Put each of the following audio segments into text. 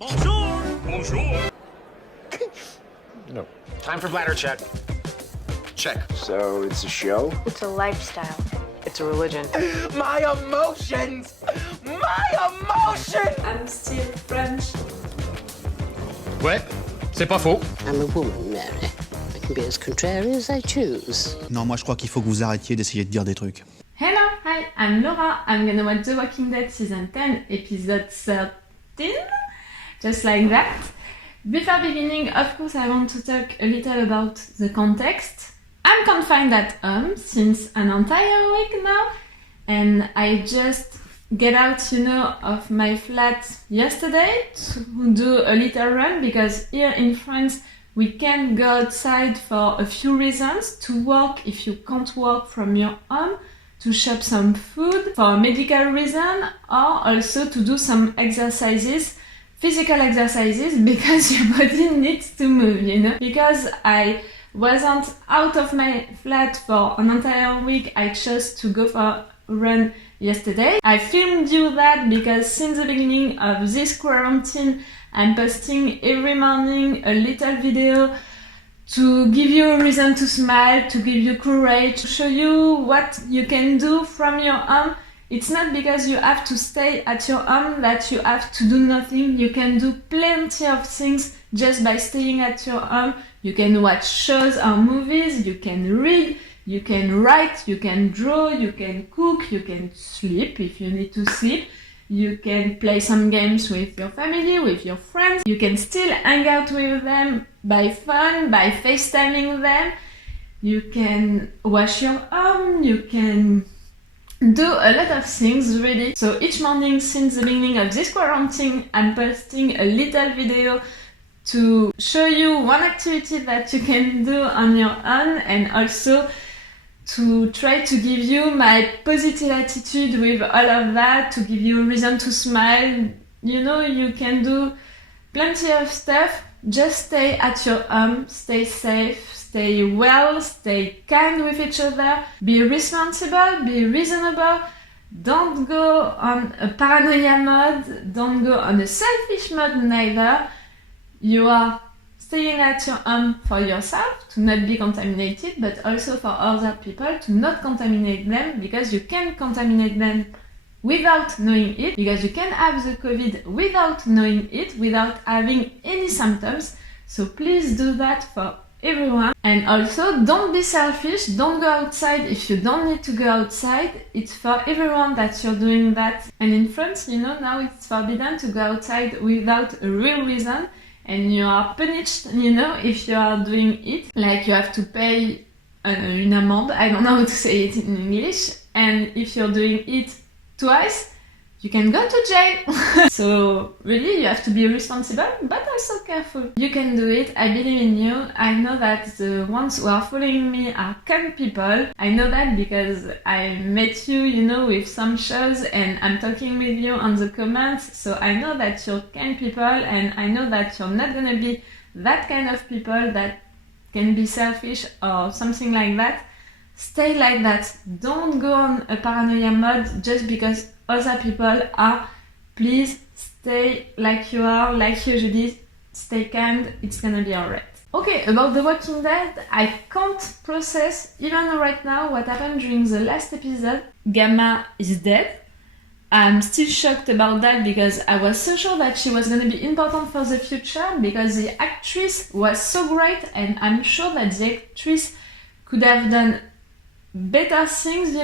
Bonjour! Bonjour! No. Time for bladder check. Check. So it's a show? It's a lifestyle. It's a religion. My emotions! My emotions! I'm still French. Ouais, c'est pas faux. I'm a woman, Mary. I can be as contrary as I choose. Non, moi je crois qu'il faut que vous arrêtiez d'essayer de dire des trucs. Hello, hi, I'm Laura. I'm gonna watch The Walking Dead Season 10, Episode 13. Just like that. Before beginning, of course, I want to talk a little about the context. I'm confined at home since an entire week now, and I just get out, of my flat yesterday to do a little run, because here in France we can go outside for a few reasons: to work if you can't work from your home, to shop some food for a medical reason, or also to do some exercises, physical exercises, because your body needs to move, Because I wasn't out of my flat for an entire week, I chose to go for a run yesterday. I filmed you that because since the beginning of this quarantine, I'm posting every morning a little video to give you a reason to smile, to give you courage, to show you what you can do from your home. It's not because you have to stay at your home that you have to do nothing. You can do plenty of things just by staying at your home. You can watch shows or movies, you can read, you can write, you can draw, you can cook, you can sleep if you need to sleep. You can play some games with your family, with your friends. You can still hang out with them by phone, by FaceTiming them. You can wash your home, you can do a lot of things really. So each morning since the beginning of this quarantine, I'm posting a little video to show you one activity that you can do on your own, and also to try to give you my positive attitude with all of that, to give you a reason to smile. You can do plenty of stuff. Just stay at your home, stay safe, stay well, stay kind with each other, be responsible, be reasonable. Don't go on a paranoia mode, don't go on a selfish mode neither. You are staying at your home for yourself, to not be contaminated, but also for other people, to not contaminate them, because you can contaminate them without knowing it, because you can have the COVID without knowing it, without having any symptoms. So please do that for everyone. And also, don't be selfish, don't go outside if you don't need to go outside. It's for everyone that you're doing that. And in France, now it's forbidden to go outside without a real reason. And you are punished, if you are doing it. Like you have to pay une amende, I don't know how to say it in English. And if you're doing it twice, you can go to jail. So really you have to be responsible, but also careful. You can do it, I believe in you. I know that the ones who are following me are kind people. I know that because I met you, with some shows, and I'm talking with you on the comments. So I know that you're kind people, and I know that you're not gonna be that kind of people that can be selfish or something like that. Stay like that. Don't go on a paranoia mode just because other people are. Please stay like you are, like usually. Stay kind, it's gonna be alright. Okay, about The Walking Dead, I can't process, even right now, what happened during the last episode. Gamma is dead. I'm still shocked about that because I was so sure that she was gonna be important for the future, because the actress was so great, and I'm sure that the actress could have done better things,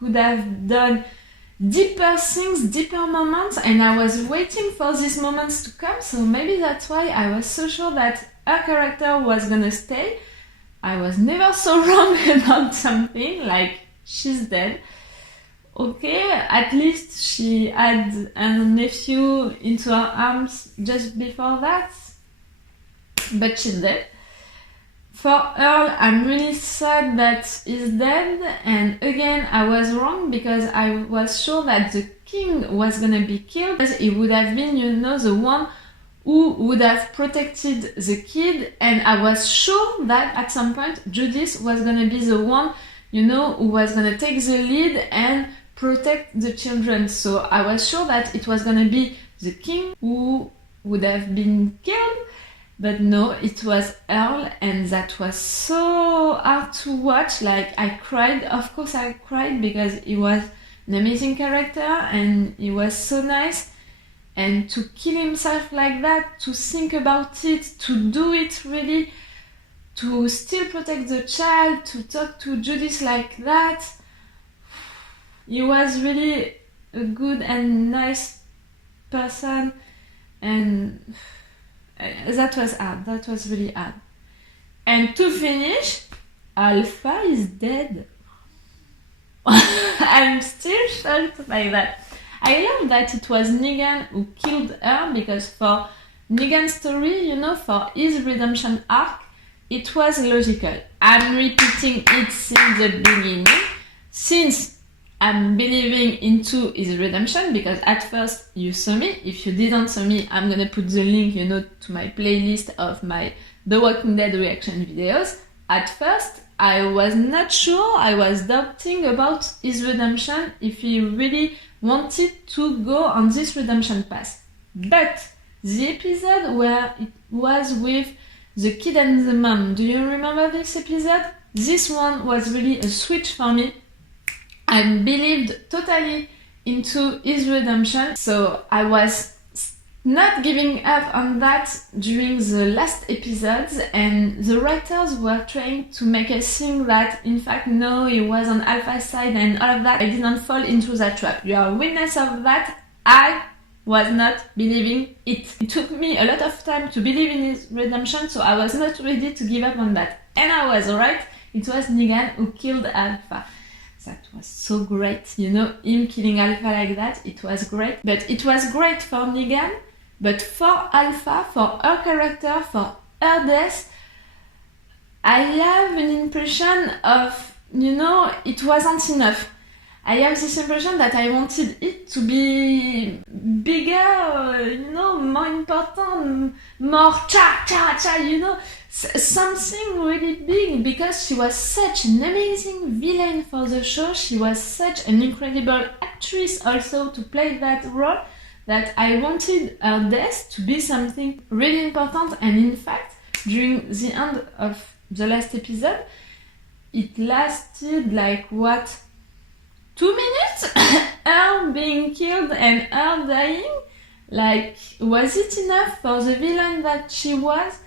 could have done deeper things, deeper moments, and I was waiting for these moments to come, so maybe that's why I was so sure that her character was gonna stay. I was never so wrong about something, like she's dead. Okay, at least she had a nephew into her arms just before that, but she's dead. For Earl, I'm really sad that he's dead, and again I was wrong because I was sure that the king was gonna be killed, because he would have been, the one who would have protected the kid, and I was sure that at some point Judith was gonna be the one, who was gonna take the lead and protect the children. So I was sure that it was gonna be the king who would have been killed. But no, it was Earl, and that was so hard to watch. Like, I cried. Of course I cried because he was an amazing character and he was so nice. And to kill himself like that, to think about it, to do it really, to still protect the child, to talk to Judith like that. He was really a good and nice person, and that was hard. That was really hard. And to finish, Alpha is dead. I'm still shocked by that. I love that it was Negan who killed her, because for Negan's story, you know, for his redemption arc, it was logical. I'm repeating it since the beginning, since I'm believing into his redemption, because at first you saw me. If you didn't saw me, I'm gonna put the link, you know, to my playlist of my The Walking Dead reaction videos. At first, I was not sure. I was doubting about his redemption, if he really wanted to go on this redemption path. But the episode where it was with the kid and the mom, do you remember this episode? This one was really a switch for me. I believed totally into his redemption, so I was not giving up on that during the last episodes, and the writers were trying to make us think that in fact no, he was on Alpha's side and all of that. I didn't fall into that trap. You are a witness of that. I was not believing it. It took me a lot of time to believe in his redemption, so I was not ready to give up on that. And I was right. It was Negan who killed Alpha. That was so great, you know, him killing Alpha like that. It was great. But it was great for Negan. But for Alpha, for her character, for her death, I have an impression of, you know, it wasn't enough. I have this impression that I wanted it to be bigger, you know, more important, more cha, you know, something really big, because she was such an amazing villain for the show. She was such an incredible actress also to play that role, that I wanted her death to be something really important. And in fact, during the end of the last episode, it lasted like, what, 2 minutes? Her being killed and her dying? Like, was it enough for the villain that she was?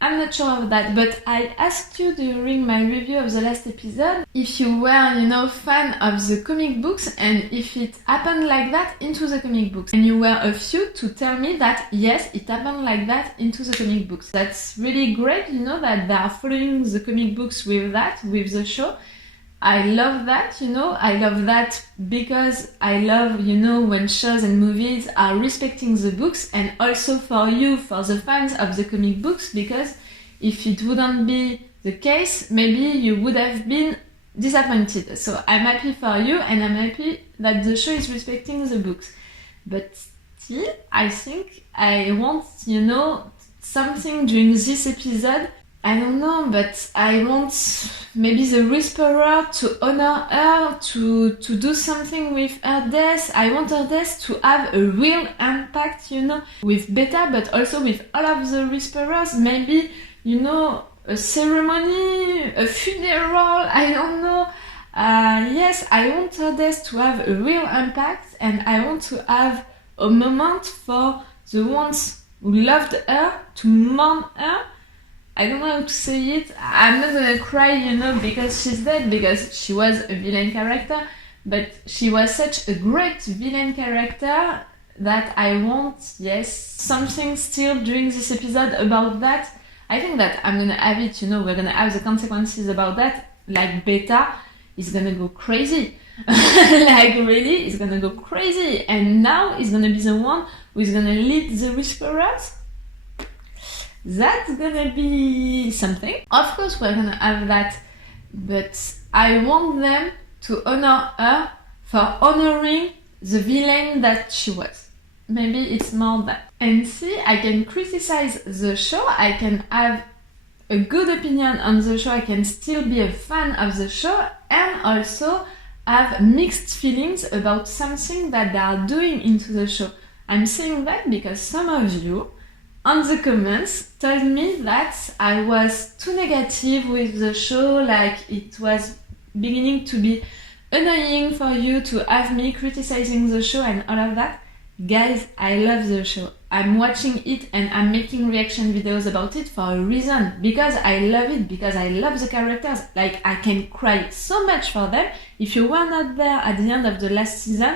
I'm not sure of that, but I asked you during my review of the last episode if you were, you know, fan of the comic books and if it happened like that into the comic books. And you were a few to tell me that yes, it happened like that into the comic books. That's really great, you know, that they are following the comic books with that, with the show. I love that, you know, I love that because I love, you know, when shows and movies are respecting the books, and also for you, for the fans of the comic books, because if it wouldn't be the case, maybe you would have been disappointed. So I'm happy for you, and I'm happy that the show is respecting the books. But still, I think I want, you know, something during this episode. I don't know, but I want maybe the Whisperer to honor her, to do something with her death. I want her death to have a real impact, you know, with Beta, but also with all of the Whisperers. Maybe, you know, a ceremony, a funeral, I don't know. Yes, I want her death to have a real impact, and I want to have a moment for the ones who loved her to mourn her. I don't know how to say it. I'm not gonna cry, you know, because she's dead, because she was a villain character, but she was such a great villain character that I want, yes, something still during this episode about that. I think that I'm gonna have it, you know, we're gonna have the consequences about that, like Beta is gonna go crazy. Like, really, he's gonna go crazy, and now he's gonna be the one who is gonna lead the Whisperers. That's gonna be something. Of course, we're gonna have that, but I want them to honor her for honoring the villain that she was. Maybe it's more that. And see, I can criticize the show, I can have a good opinion on the show, I can still be a fan of the show, and also have mixed feelings about something that they are doing into the show. I'm saying that because some of you on the comments told me that I was too negative with the show, like it was beginning to be annoying for you to have me criticizing the show and all of that. Guys, I love the show. I'm watching it and I'm making reaction videos about it for a reason. Because I love it, because I love the characters. Like, I can cry so much for them. If you were not there at the end of the last season,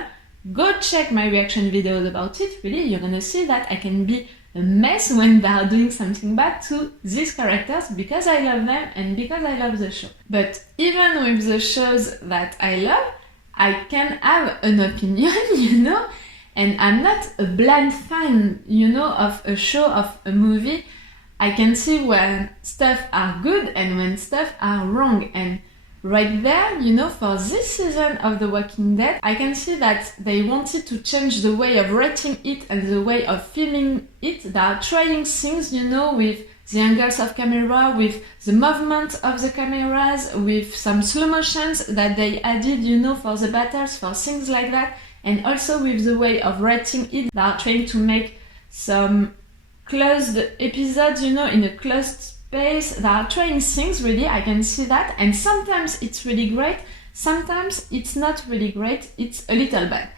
go check my reaction videos about it. Really, you're gonna see that I can be a mess when they are doing something bad to these characters because I love them and because I love the show. But even with the shows that I love, I can have an opinion, you know, and I'm not a blind fan, you know, of a show, of a movie. I can see when stuff are good and when stuff are wrong. And right there, you know, for this season of The Walking Dead, I can see that they wanted to change the way of writing it and the way of filming it. They are trying things, you know, with the angles of camera, with the movement of the cameras, with some slow motions that they added, you know, for the battles, for things like that. And also with the way of writing it, they are trying to make some closed episodes, you know, in a closed space. They are trying things, really, I can see that. And sometimes it's really great, sometimes it's not really great, it's a little bad.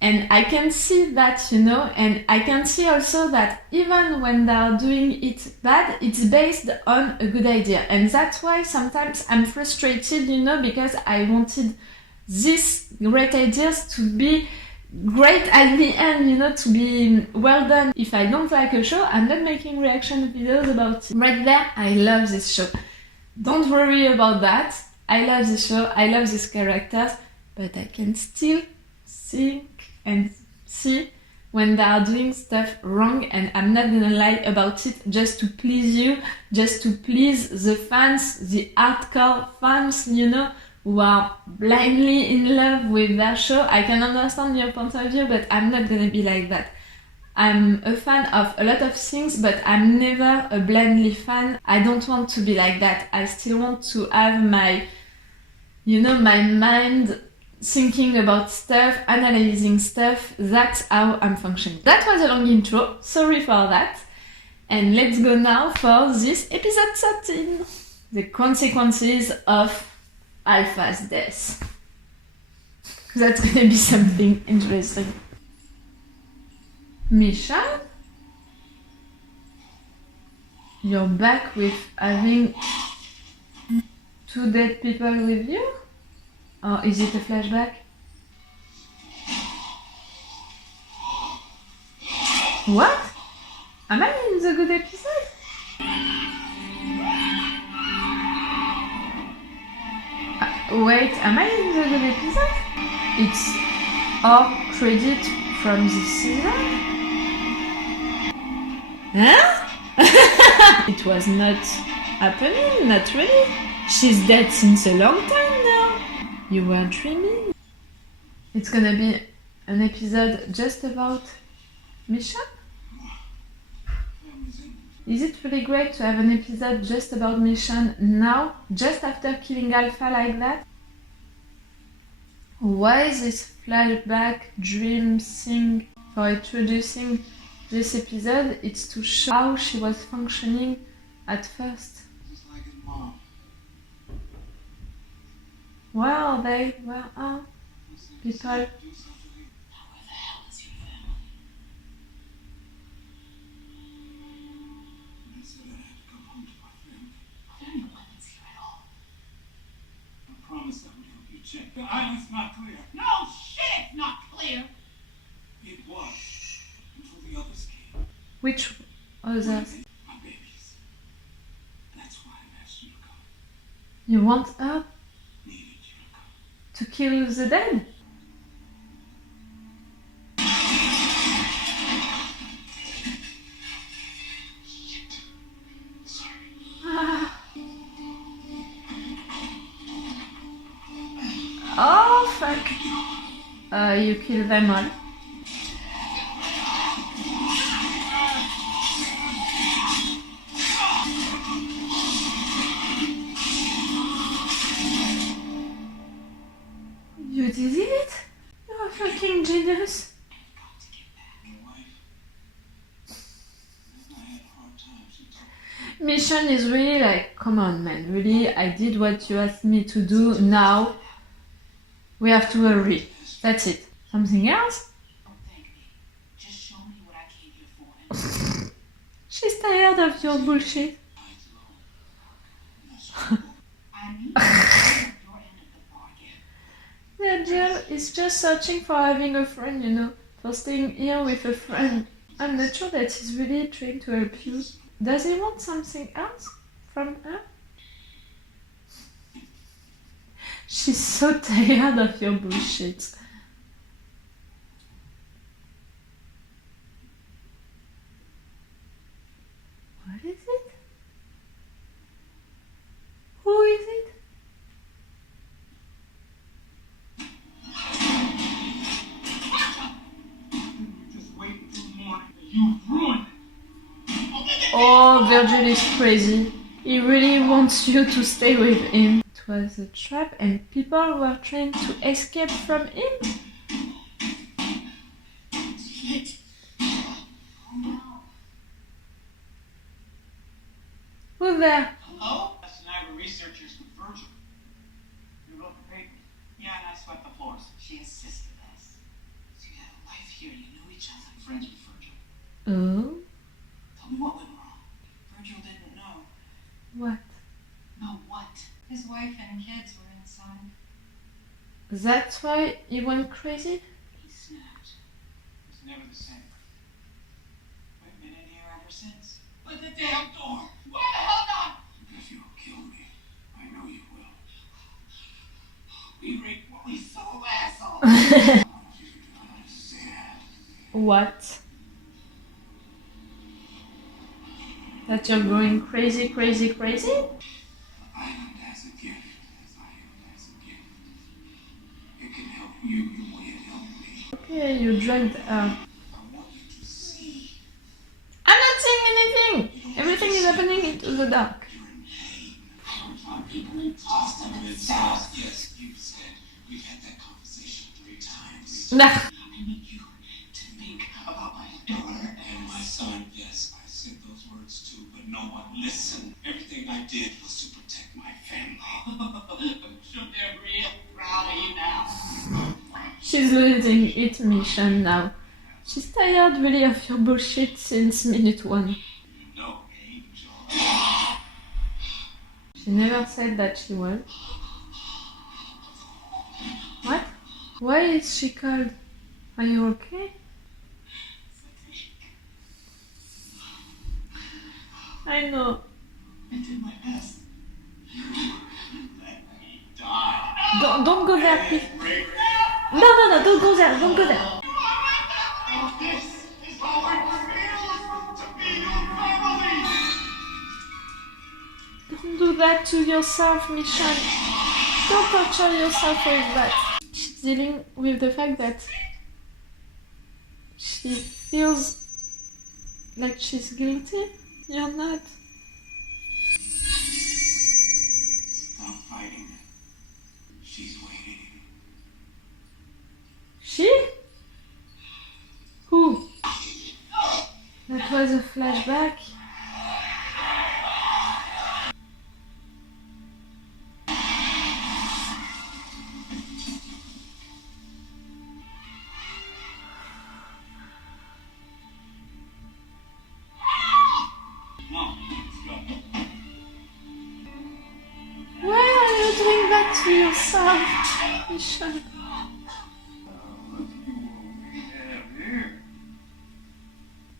And I can see that, you know, and I can see also that even when they are doing it bad, it's based on a good idea. And that's why sometimes I'm frustrated, you know, because I wanted these great ideas to be great at the end, you know, to be well done. If I don't like a show, I'm not making reaction videos about it. Right there, I love this show. Don't worry about that. I love this show, I love these characters, but I can still think and see when they are doing stuff wrong, and I'm not gonna lie about it just to please you, just to please the fans, the hardcore fans, you know, who are blindly in love with their show. I can understand your point of view, but I'm not gonna be like that. I'm a fan of a lot of things, but I'm never a blindly fan. I don't want to be like that. I still want to have my, you know, my mind thinking about stuff, analyzing stuff. That's how I'm functioning. That was a long intro, sorry for that. And let's go now for this episode 13. The consequences of Alpha's death. That's gonna be something interesting. Michonne? You're back with having 2 dead people with you? Or is it a flashback? What? Am I in the good episode? Wait, am I in the good episode? It's our credit from this season? Huh? It was not happening, not really. She's dead since a long time now. You were dreaming. It's gonna be an episode just about Michonne? Is it really great to have an episode just about Michonne now, just after killing Alpha like that? Why this flashback dream thing for introducing this episode? It's to show how she was functioning at first. Where are they? Where are people? The island's not clear. No shit, it's not clear. It was until the others came. Which others? My babies. That's why I asked you to come. You want her Needed you to come. to kill the dead? Oh fuck! You kill them all. You did it? You're a fucking genius. My wife. I Michonne is really like, come on man, really, I did what you asked me to do, now we have to hurry. That's it. Something else? Don't thank me. Just show me what I came here for. She's tired of your bullshit. I need to know your end of the bargain. The girl is just searching for having a friend, you know, for staying here with a friend. I'm not sure that he's really trying to help you. Does he want something else from her? She's so tired of your bullshit. What is it? Who is it? Just wait until morning. You ruined it. Oh, Virgil is crazy. He really wants you to stay with him. It was a trap and people were trying to escape from him. Who's there? Hello? Les and I were researchers with Virgil. You wrote the paper. Yeah, and I swept the floors. She insisted this. So you had a life here. You knew each other. Friends with Virgil. Oh? Tell me what went wrong. Virgil didn't know. What? Know what? His wife and kids were inside. That's why he went crazy? He snapped. It was never the same. We've been in here ever since. Let the damn door! Why the hell not? Because you'll kill me. I know you will. We reap what we sow, asshole! What? That you're going crazy, crazy, crazy? Island has a gift, as Island has a gift. It can help you the way it helped me. Okay, you dragged her. I want you to see I'm not seeing anything! Everything is happening into the dark. you're in pain. Our people tossed them in its house. Yes, you said. We've had that conversation 3 times. Nah. I need you to think about my daughter and my son. Yes, I said those words too, but no one listened. Everything I did was to protect my family. I'm sure they're real proud of you now. She's losing it, Michonne, now. She's tired really of your bullshit since minute 1. You know, Angel. She never said that she was. What? Why is she called? Are you okay? I know. I did my best. You let me die. Don't go there, please. No, don't go there, don't go there. This is how it feels to be your family. Don't do that to yourself, Michonne. Don't torture yourself with that. She's dealing with the fact that she feels like she's guilty. You're not. Stop fighting. She's waiting. She? Who? That was a flashback. Why are you doing that to yourself, Michonne?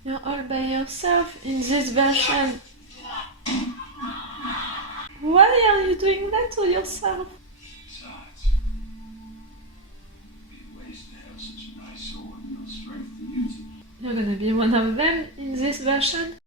You're all by yourself in this version. Why are you doing that to yourself? Besides, it'd be a waste to have such a nice soul and no strength to use it. You're gonna be one of them in this version?